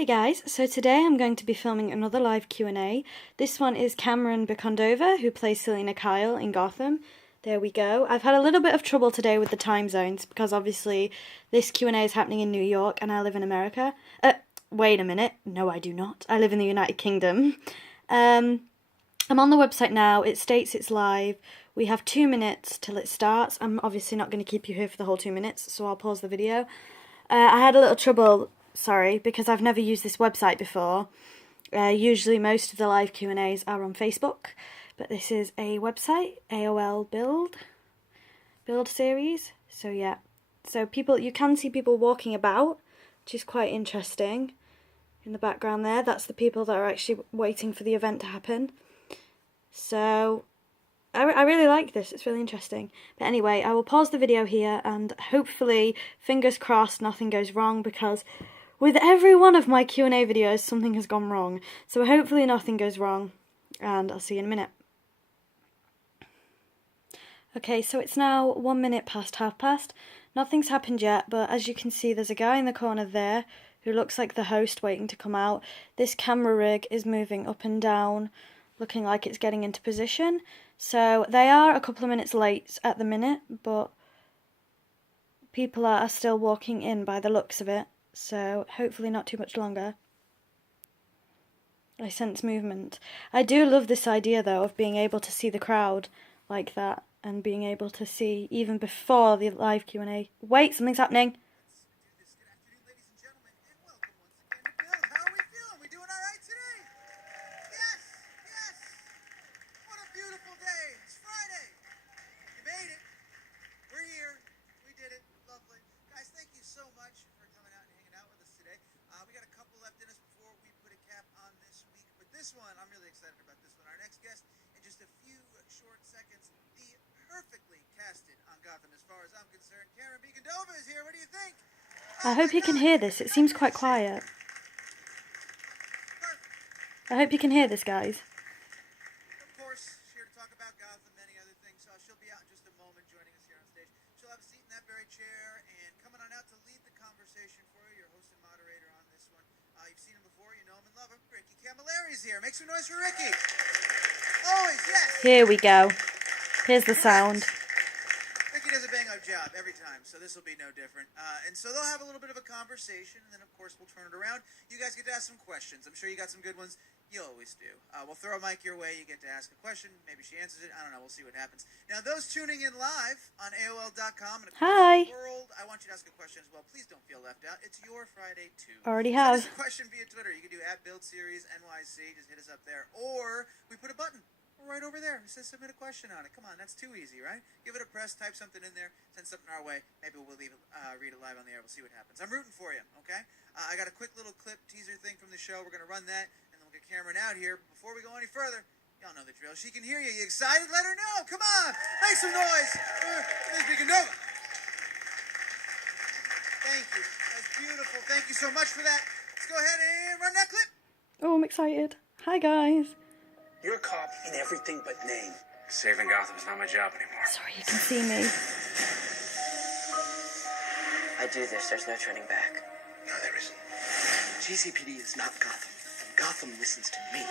Hey guys, so today I'm going to be filming another live Q&A. This one is Camren Bicondova, who plays Selena Kyle in Gotham. There we go. I've had a little bit of trouble today with the time zones because obviously this Q&A is happening in New York and I live in America. Wait a minute. No, I do not. I live in the United Kingdom. I'm on the website now. It states it's live. We have 2 minutes till it starts. I'm obviously not going to keep you here for the whole 2 minutes, so I'll pause the video. I had a little trouble, because I've never used this website before. Usually most of the live Q&As are on Facebook, but this is a website, AOL build series. So yeah, so you can see people walking about, which is quite interesting. In the background there, that's the people that are actually waiting for the event to happen. So I really like this, it's really interesting. But anyway, I will pause the video here and hopefully, fingers crossed, nothing goes wrong, because with every one of my Q&A videos, something has gone wrong. So hopefully nothing goes wrong, and I'll see you in a minute. Okay, so it's now 1 minute past 12:30. Nothing's happened yet, but as you can see, there's a guy in the corner there who looks like the host waiting to come out. This camera rig is moving up and down, looking like it's getting into position. So they are a couple of minutes late at the minute, but people are still walking in by the looks of it. So hopefully not too much longer. I sense movement. I do love this idea though of being able to see the crowd like that and being able to see even before the live Q&A. Wait, something's happening. This one, I'm really excited about this one. Our next guest, in just a few short seconds, the perfectly casted on Gotham as far as I'm concerned. Camren Bicondova is here. What do you think? I hope you can hear this. It seems quite quiet. I hope you can hear this, guys. Of course, she's here to talk about Gotham, many other things. So she'll be out in just a moment joining us here on stage. She'll have a seat in that very chair, and coming on out to lead the conversation for you, your host and moderator on this one. You've seen him before, you know him and love him. Ricky Camilleri's here. Make some noise for Ricky. Always, yes. Here we go. Here's the sound. Ricky does a bang-up job every time, so this will be no different. And so they'll have a little bit of a conversation, and then, of course, we'll turn it around. You guys get to ask some questions. I'm sure you got some good ones. You always do. We'll throw a mic your way. You get to ask a question. Maybe she answers it. I don't know. We'll see what happens. Now, those tuning in live on AOL.com and across the world, I want you to ask a question as well. Please don't feel left out. It's your Friday, too. Already have. Send us a question via Twitter. You can do @BuildSeriesNYC. Just hit us up there. Or we put a button right over there. It says submit a question on it. Come on, that's too easy, right? Give it a press, type something in there, send something our way. Maybe we'll read it live on the air. We'll see what happens. I'm rooting for you, okay? I got a quick little clip teaser thing from the show. We're going to run that, and then we'll get Camren out here. Before we go any further, y'all know the drill. She can hear you. You excited? Let her know. Come on. Make some noise for Ms. Bicondova. Thank you. That's beautiful. Thank you so much for that. Let's go ahead and run that clip. Oh, I'm excited. Hi, guys. You're a cop in everything but name. Saving Gotham is not my job anymore. Sorry, you can see me. I do this, there's no turning back. No, there isn't. GCPD is not Gotham, and Gotham listens to me.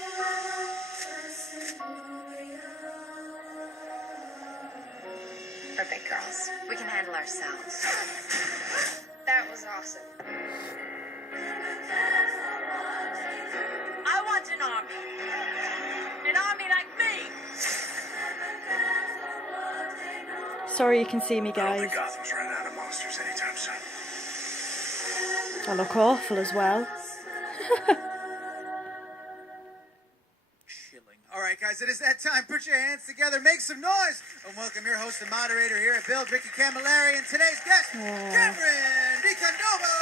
Perfect, girls. We can handle ourselves. That was awesome. I want an army. An army like me. Sorry you can see me, I don't guys. think Gotham's running out of monsters anytime soon. I look awful as well. Chilling. All right, guys, it is that time. Put your hands together. Make some noise. And welcome your host and moderator here at Build, Ricky Camilleri, and today's guest, Camren Bicondova.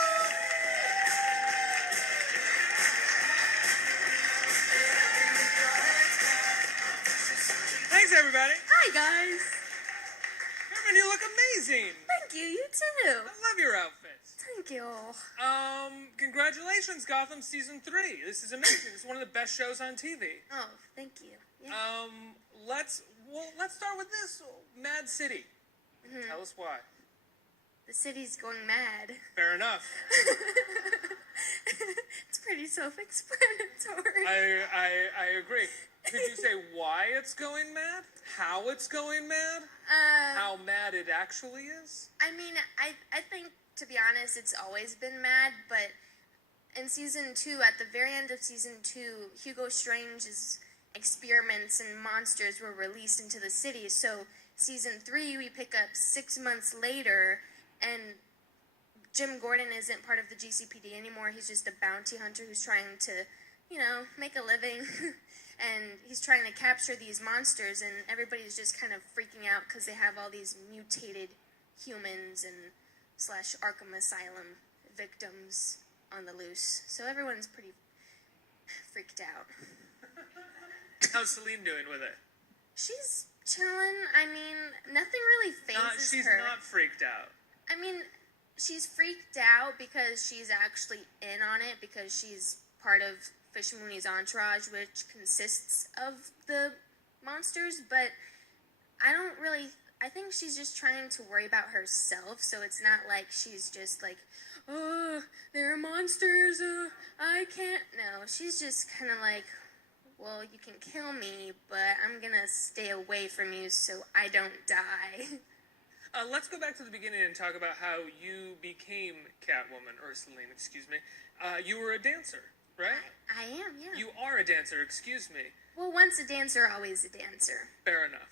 Thanks, everybody. Hi, guys. Camren, you look amazing. Thank you. You too. I love your outfits. Thank you. Congratulations, Gotham Season 3. This is amazing. This is one of the best shows on TV. Oh, thank you. Yeah. Let's start with this. Mad City. Tell us why. The city's going mad. Fair enough. It's pretty self-explanatory. I agree. Could you say why it's going mad? How it's going mad? How mad it actually is? I mean, I think, to be honest, it's always been mad, but in season 2, at the very end of season 2, Hugo Strange's experiments and monsters were released into the city. So season 3, we pick up 6 months later, and Jim Gordon isn't part of the GCPD anymore. He's just a bounty hunter who's trying to, make a living. And he's trying to capture these monsters, and everybody's just kind of freaking out because they have all these mutated humans and / Arkham Asylum victims on the loose. So everyone's pretty freaked out. How's Celine doing with it? She's chilling. I mean, nothing really phases She's her. not freaked out. I mean, she's freaked out because she's actually in on it, because she's part of Fish Mooney's entourage, which consists of the monsters, but I think she's just trying to worry about herself, so it's not like she's just like, oh, there are monsters, I can't. No, she's just kind of like, well, you can kill me, but I'm gonna stay away from you so I don't die. Let's go back to the beginning and talk about how you became Catwoman, or Celine, excuse me. You were a dancer, right? I am, yeah. You are a dancer, excuse me. Well, once a dancer, always a dancer. Fair enough.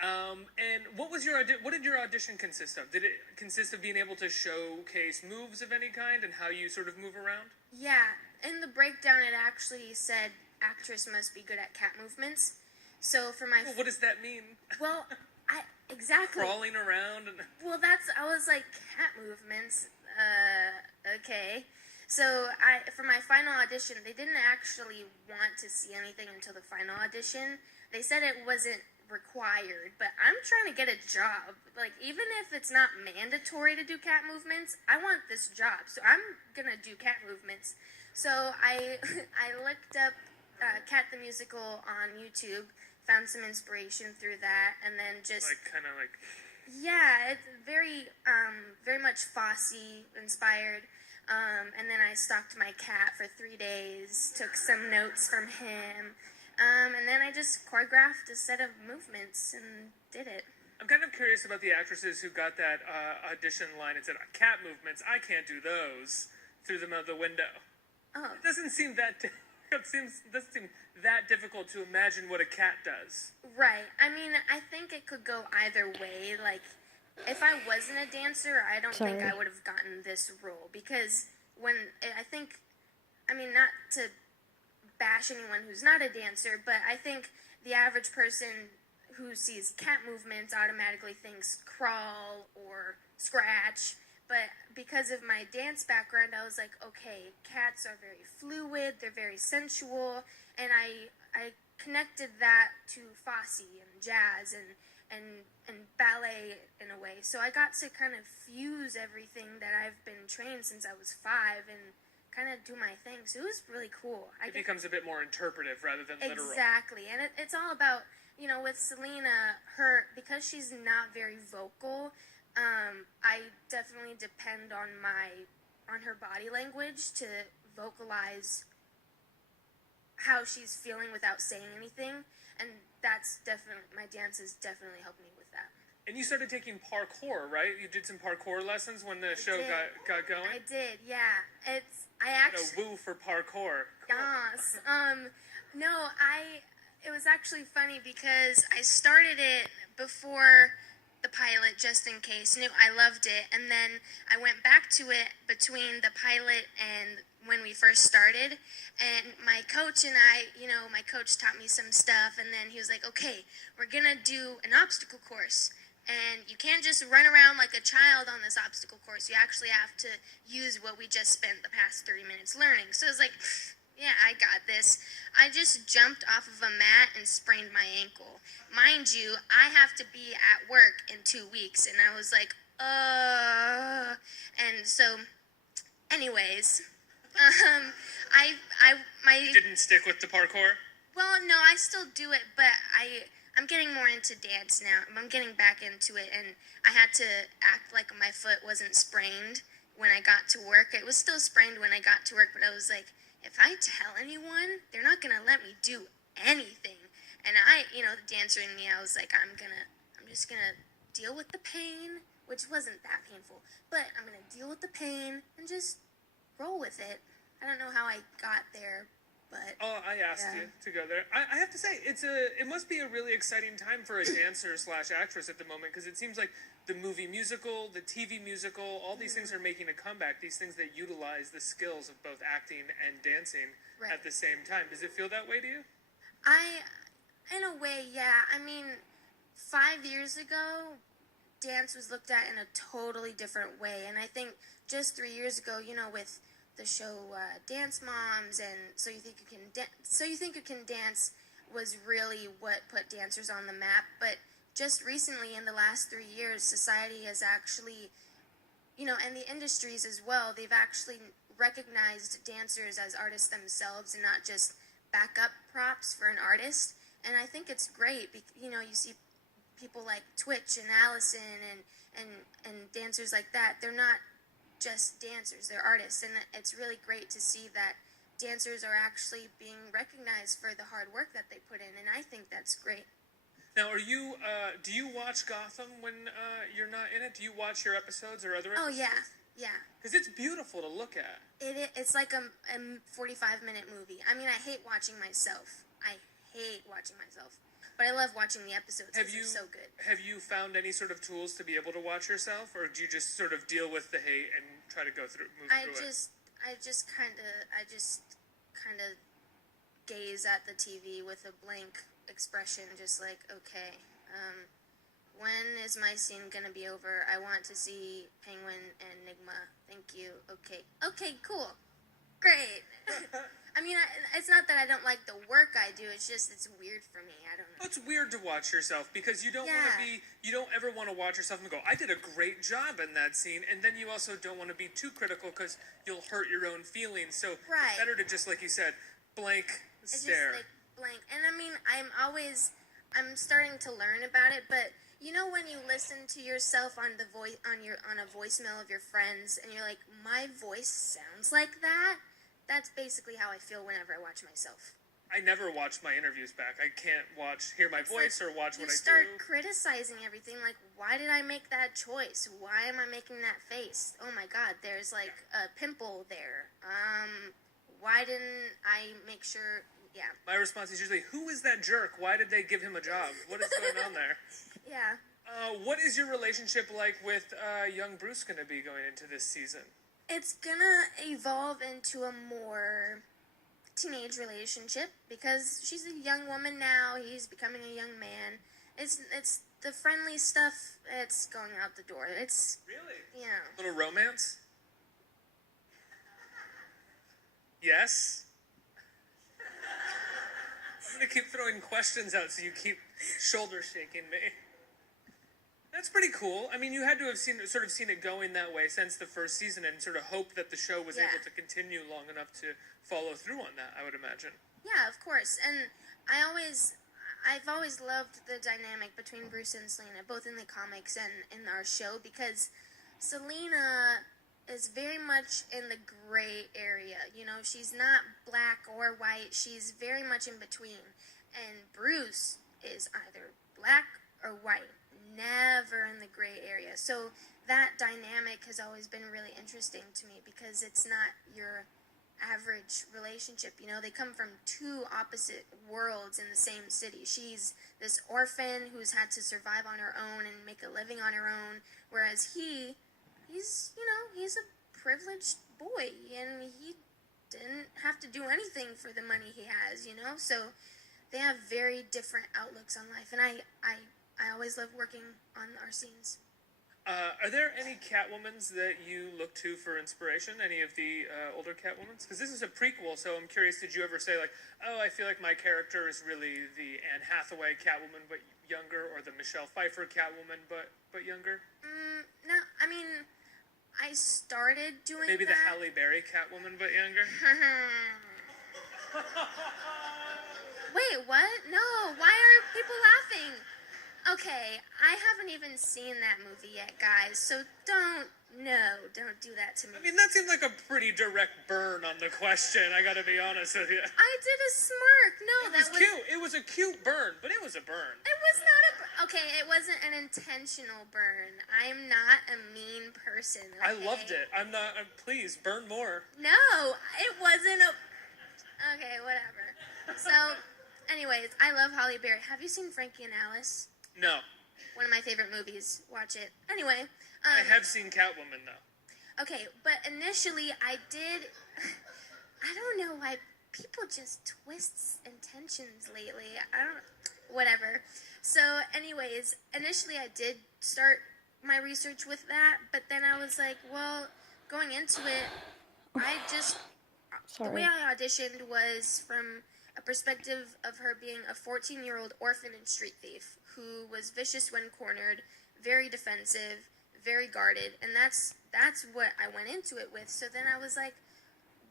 And what did your audition consist of? Did it consist of being able to showcase moves of any kind and how you sort of move around? Yeah, in the breakdown it actually said actress must be good at cat movements. So for my... Well, what does that mean? Well, exactly. Crawling around and... Well, I was like, cat movements, okay. So for my final audition, they didn't actually want to see anything until the final audition. They said it wasn't required, but I'm trying to get a job. Like, even if it's not mandatory to do cat movements, I want this job, so I'm gonna do cat movements. So I looked up Cat the Musical on YouTube, found some inspiration through that, and then just... Yeah, it's very much Fosse inspired. And then I stalked my cat for 3 days, took some notes from him, and then I just choreographed a set of movements and did it. I'm kind of curious about the actresses who got that audition line and said, cat movements, I can't do those, threw them out the window. Oh. It doesn't seem that doesn't seem that difficult to imagine what a cat does. Right. I mean, I think it could go either way. Like, if I wasn't a dancer, I don't think I would have gotten this role, because not to bash anyone who's not a dancer, but I think the average person who sees cat movements automatically thinks crawl or scratch. But because of my dance background, I was like, okay, cats are very fluid, they're very sensual, and I connected that to Fosse and jazz and ballet in a way. So I got to kind of fuse everything that I've been trained since I was 5 and kind of do my thing. So it was really cool. It becomes a bit more interpretive rather than literal. Exactly. And it's all about, with Selena, because she's not very vocal, I definitely depend on her body language to vocalize how she's feeling without saying anything, and my dance has definitely helped me with that. And you started taking parkour, right? You did some parkour lessons when the show got going? I did, yeah. Woo for parkour. Cool. Yes. It was actually funny because I started it before the pilot, just in case. I loved it, and then I went back to it between the pilot and when we first started, and my coach and my coach taught me some stuff, and then he was like, okay, we're gonna do an obstacle course, and you can't just run around like a child on this obstacle course. You actually have to use what we just spent the past 30 minutes learning. So it was like, yeah, I got this. I just jumped off of a mat and sprained my ankle. Mind you, I have to be at work in 2 weeks, and I was like, and so, anyways, You didn't stick with the parkour? Well, no, I still do it, but I'm getting more into dance now. I'm getting back into it, and I had to act like my foot wasn't sprained when I got to work. It was still sprained when I got to work, but I was like, if I tell anyone, they're not gonna let me do anything. And the dancer in me, I was like, I'm just gonna deal with the pain, which wasn't that painful, but I'm gonna deal with the pain and just roll with it. I don't know how I got there, but I asked you to go there. I have to say, it must be a really exciting time for a dancer / actress at the moment, because it seems like the movie musical, the TV musical, all these things are making a comeback. These things that utilize the skills of both acting and dancing at the same time. Does it feel that way to you? In a way, yeah. I mean, 5 years ago, dance was looked at in a totally different way, and I think just 3 years ago, with the show Dance Moms and So You Think You Can Dance was really what put dancers on the map. But just recently, in the last 3 years, society has actually, and the industries as well, they've actually recognized dancers as artists themselves and not just backup props for an artist. And I think it's great. You see people like Twitch and Allison and dancers like that. They're not just dancers, they're artists, and it's really great to see that dancers are actually being recognized for the hard work that they put in, and I think that's great. Now, do you watch Gotham when you're not in it? Do you watch your episodes or other episodes? Oh, yeah. Because it's beautiful to look at. It's like a 45-minute movie. I mean, I hate watching myself. But I love watching the episodes because they're so good. Have you found any sort of tools to be able to watch yourself, or do you just sort of deal with the hate and try to move through it? I just kind of gaze at the TV with a blank expression, just like, okay, when is my scene gonna be over? I want to see Penguin and Enigma. Thank you. Okay, cool, great. I mean, it's not that I don't like the work I do. It's just it's weird for me. I don't know. It's weird to watch yourself because you don't ever want to watch yourself and go, I did a great job in that scene, and then you also don't want to be too critical because you'll hurt your own feelings. So it's better to just, like you said, blank stare. It's just like blank. And I mean, I'm starting to learn about it, but when you listen to yourself on a voicemail of your friends, and you're like, my voice sounds like that. That's basically how I feel whenever I watch myself. I never watch my interviews back. I can't hear my voice or watch what I do. You start criticizing everything, like, why did I make that choice? Why am I making that face? Oh my god, there's like a pimple there. Why didn't I make sure? Yeah. My response is usually, who is that jerk? Why did they give him a job? What is going on there? Yeah. What is your relationship like with young Bruce going to be going into this season? It's gonna evolve into a more teenage relationship because she's a young woman now. He's becoming a young man. It's the friendly stuff. It's going out the door. It's really yeah. A little romance. Yes. I'm gonna keep throwing questions out so you keep shoulder shaking me. That's pretty cool. I mean, you had to have seen it going that way since the first season, and sort of hope that the show was able to continue long enough to follow through on that, I would imagine. Yeah, of course. And I've always loved the dynamic between Bruce and Selena, both in the comics and in our show, because Selena is very much in the gray area. She's not black or white. She's very much in between. And Bruce is either black or white. Never in the gray area. So that dynamic has always been really interesting to me because it's not your average relationship. They come from two opposite worlds in the same city. She's this orphan who's had to survive on her own and make a living on her own, whereas he's a privileged boy and he didn't have to do anything for the money he has, So they have very different outlooks on life, and I always love working on our scenes. Are there any Catwomans that you look to for inspiration? Any of the older Catwomans? Because this is a prequel, so I'm curious, did you ever say, like, oh, I feel like my character is really the Anne Hathaway Catwoman but younger, or the Michelle Pfeiffer Catwoman but younger? No, I mean, I started doing Maybe that. the Halle Berry Catwoman but younger? Wait, what? No, why are people laughing? Okay, I haven't even seen that movie yet, guys. So don't do that to me. I mean, that seemed like a pretty direct burn on the question. I gotta be honest with you. I did a smirk. No, It was cute. It was a cute burn, but it was a burn. It was not okay. It wasn't an intentional burn. I'm not a mean person. Okay? I loved it. I'm not. Please burn more. No, it wasn't a. Okay, whatever. So, anyways, I love Holly Berry. Have you seen Frankie and Alice? No, One of my favorite movies. Watch it. Anyway. I have seen Catwoman though. Okay, but initially I did. I don't know why people just twist intentions lately. I don't. Whatever. So, anyways, initially I did start my research with that, but then I was like, well, going into it, I just. The way I auditioned was from a perspective of her being a 14-year-old orphan and street thief who was vicious when cornered, very defensive, very guarded, and that's what I went into it with. So then I was like,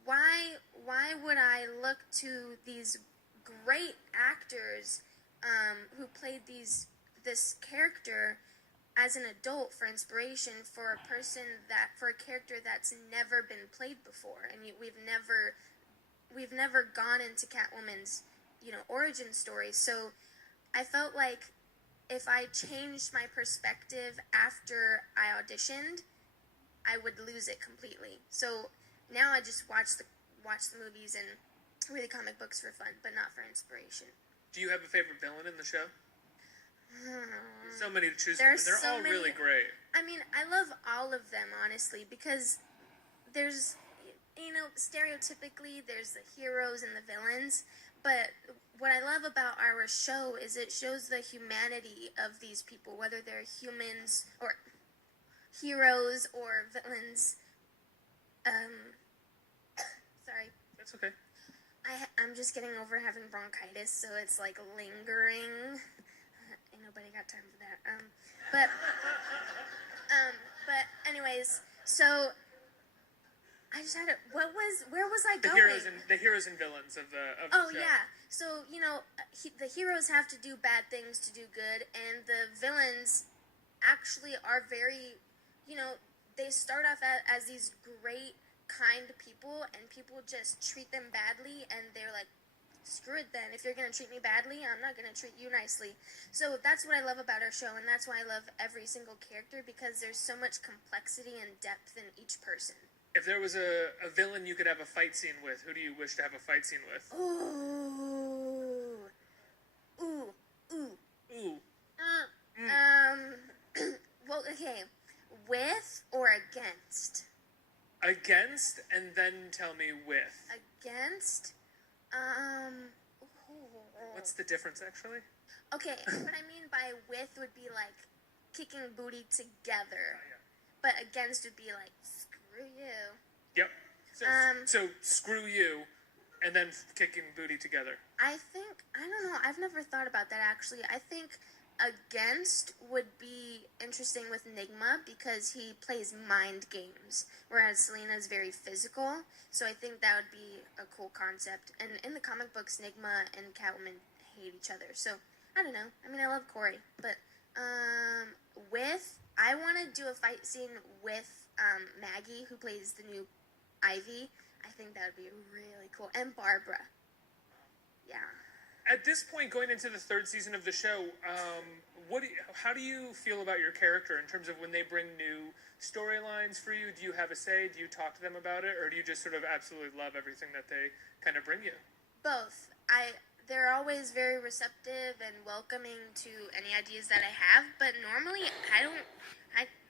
why would I look to these great actors who played this character as an adult for inspiration for a character that's never been played before, and we've never gone into Catwoman's origin story. So I felt like if I changed my perspective after I auditioned, I would lose it completely. So now I just watch the movies and read the comic books for fun, but not for inspiration. Do you have a favorite villain in the show? So many to choose from. There's They're so all many- really great. I mean, I love all of them, honestly, because there's, stereotypically, there's the heroes and the villains, but what I love about our show is it shows the humanity of these people, whether they're humans or heroes or villains. Sorry. That's okay. I'm just getting over having bronchitis, so it's like lingering. Ain't nobody got time for that. But anyways, so I just had to. Where was I The going? heroes and villains of the Oh show. yeah. So the heroes have to do bad things to do good, and the villains actually are very, they start off as these great, kind people, and people just treat them badly, and they're like, screw it then. If you're going to treat me badly, I'm not going to treat you nicely. So that's what I love about our show, and that's why I love every single character, because there's so much complexity and depth in each person. If there was a villain you could have a fight scene with, who do you wish to have a fight scene with? Ooh. Well, okay. With or against? Against, and then tell me with. Against? What's the difference, actually? Okay, what I mean by with would be like kicking booty together. But against would be like, screw you. Yep. So screw you, and then kicking booty together. I don't know, I've never thought about that actually. I think against would be interesting with Nigma because he plays mind games, whereas Selena is very physical. So I think that would be a cool concept. And in the comic books, Nigma and Catwoman hate each other. So I don't know. I mean, I love Corey, but I want to do a fight scene with Maggie, who plays the new Ivy. I think that would be really cool, and Barbara. Yeah. At this point, going into the third season of the show, how do you feel about your character in terms of when they bring new storylines for you? Do you have a say? Do you talk to them about it? Or do you just sort of absolutely love everything that they kind of bring you? Both. They're always very receptive and welcoming to any ideas that I have, but normally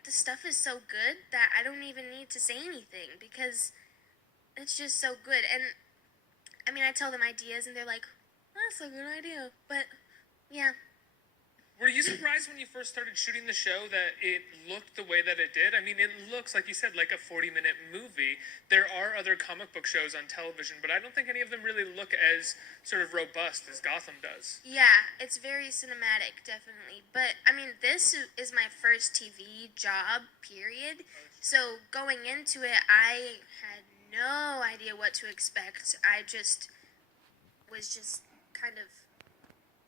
the stuff is so good that I don't even need to say anything because it's just so good. And I mean, I tell them ideas and they're like, that's a good idea. But yeah. Were you surprised when you first started shooting the show that it looked the way that it did? I mean, it looks, like you said, like a 40-minute movie. There are other comic book shows on television, but I don't think any of them really look as sort of robust as Gotham does. Yeah, it's very cinematic, definitely. But, I mean, this is my first TV job, period. So, going into it, I had no idea what to expect. I was just kind of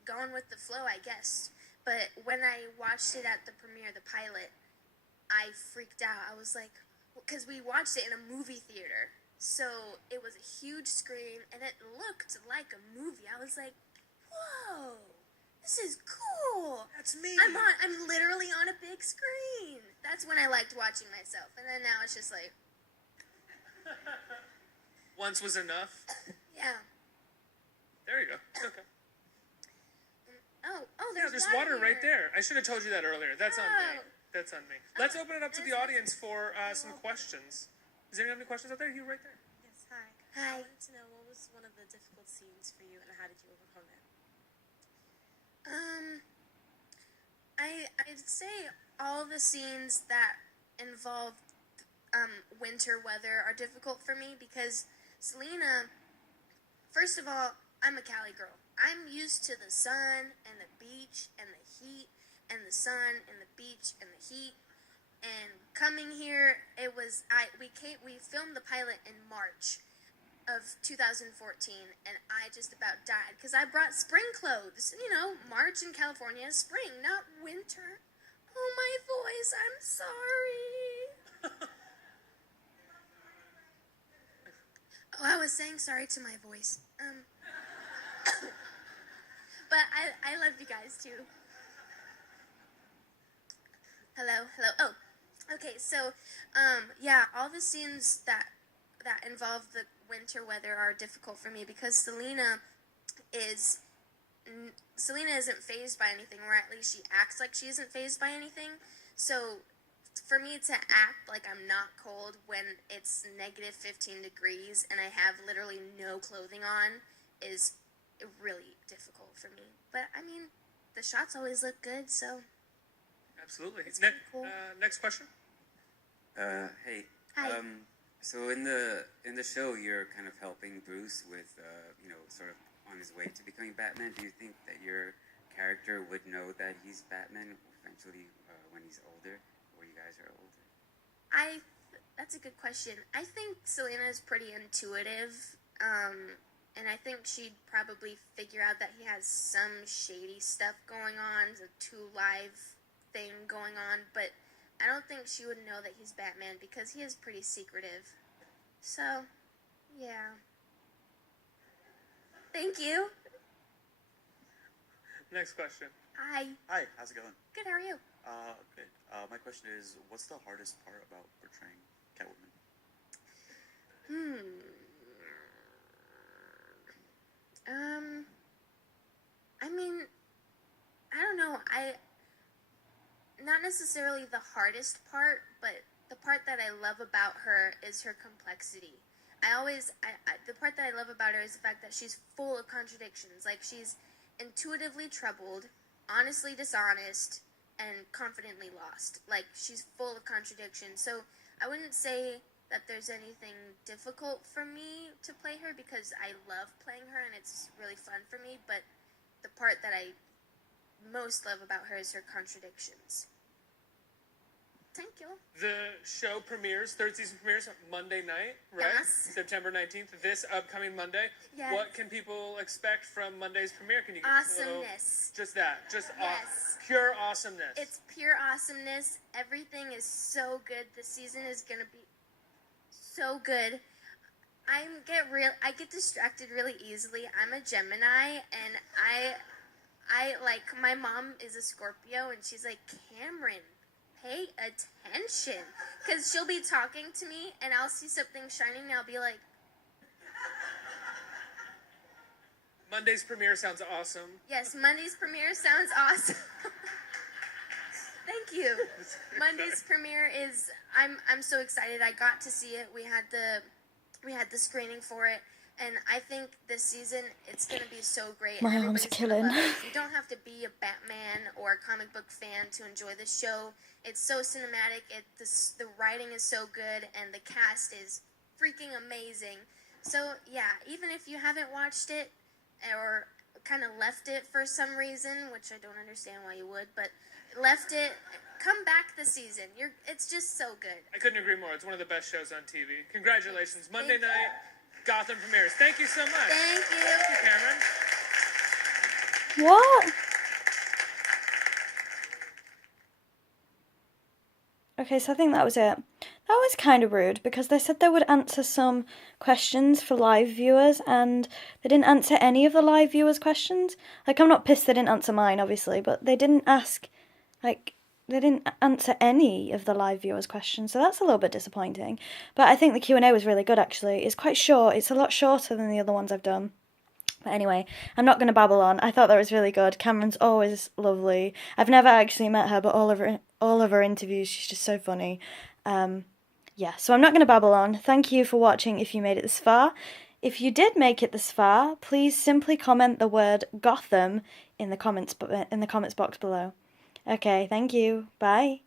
going with the flow, I guess. But when I watched it at the premiere, the pilot, I freaked out. I was like, because we watched it in a movie theater. So it was a huge screen and it looked like a movie. I was like, whoa, this is cool. That's me. I'm literally on a big screen. That's when I liked watching myself. And then now it's just like, Once was enough. yeah. There you go. Okay. Oh, Yeah, there's there's water right here. there. I should have told you that earlier. That's on me. Oh. That's on me. Let's open it up to the This is- audience for some questions. Does anyone have any questions out there? You right there. Yes, hi. Hi. I wanted to know what was one of the difficult scenes for you and how did you overcome it? I'd say all the scenes that involve winter weather are difficult for me because Selena, first of all, I'm a Cali girl. I'm used to the sun and the beach and the heat and the sun and the beach and the heat. And coming here, we filmed the pilot in March of 2014, and I just about died because I brought spring clothes. You know, March in California is spring, not winter. Oh, my voice, I'm sorry. Oh, I was saying sorry to my voice. But I love you guys too. Hello. Oh, okay. So, yeah, all the scenes that involve the winter weather are difficult for me because Selena isn't fazed by anything, or at least she acts like she isn't fazed by anything. So, for me to act like I'm not cold when it's negative 15 degrees and I have literally no clothing on is really difficult for me. But I mean, the shots always look good, so. Absolutely. It's pretty cool. Next question. Hey. Hi. So in the show, you're kind of helping Bruce with, sort of on his way to becoming Batman. Do you think that your character would know that he's Batman eventually when he's older, or you guys are older? That's a good question. I think Selena is pretty intuitive, and I think she'd probably figure out that he has some shady stuff going on, a 2 Live thing going on, but I don't think she would know that he's Batman because he is pretty secretive. So, yeah. Thank you. Next question. Hi. Hi, how's it going? Good, how are you? Good. My question is, what's the hardest part about portraying Catwoman? I mean, I don't know. Not necessarily the hardest part, but the part that I love about her is her complexity. The part that I love about her is the fact that she's full of contradictions. Like, she's intuitively troubled, honestly dishonest, and confidently lost. Like, she's full of contradictions. So I wouldn't say that there's anything difficult for me to play her because I love playing her and it's really fun for me, but the part that I most love about her is her contradictions. Thank you. The show premieres, third season premieres Monday night, right? Yes. September 19th, this upcoming Monday. Yes. What can people expect from Monday's premiere? Can you give us a little... Awesomeness. Just that. Just Yes. Pure awesomeness. It's pure awesomeness. Everything is so good. The season is gonna be so good. I get distracted really easily. I'm a Gemini, and I like, my mom is a Scorpio, and she's like, Camren, pay attention, because she'll be talking to me, and I'll see something shining, and I'll be like, Monday's premiere sounds awesome. yes, Monday's premiere sounds awesome. Thank you. Monday's premiere is, I'm so excited. I got to see it. We had the screening for it, and I think this season it's gonna be so great. My and arm's everybody's gonna killing. love it. You don't have to be a Batman or a comic book fan to enjoy the show. It's so cinematic. The writing is so good, and the cast is freaking amazing. So yeah, even if you haven't watched it or kind of left it for some reason, which I don't understand why you would, but left it, come back this season. It's just so good. I couldn't agree more. It's one of the best shows on TV. Congratulations. Monday Thank you. night, Gotham premieres. Thank you so much. Thank you. Thank you, Cameron. What? Okay, so I think that was it. That was kind of rude because they said they would answer some questions for live viewers and they didn't answer any of the live viewers' questions. Like, I'm not pissed they didn't answer mine, obviously, but they didn't ask, like, they didn't answer any of the live viewers' questions, so that's a little bit disappointing. But I think the Q&A was really good, actually. It's quite short. It's a lot shorter than the other ones I've done. But anyway, I'm not going to babble on. I thought that was really good. Camren's always lovely. I've never actually met her, but all of her interviews, she's just so funny. Yeah, so I'm not going to babble on. Thank you for watching if you made it this far. If you did make it this far, please simply comment the word Gotham in the comments box below. Okay, thank you. Bye.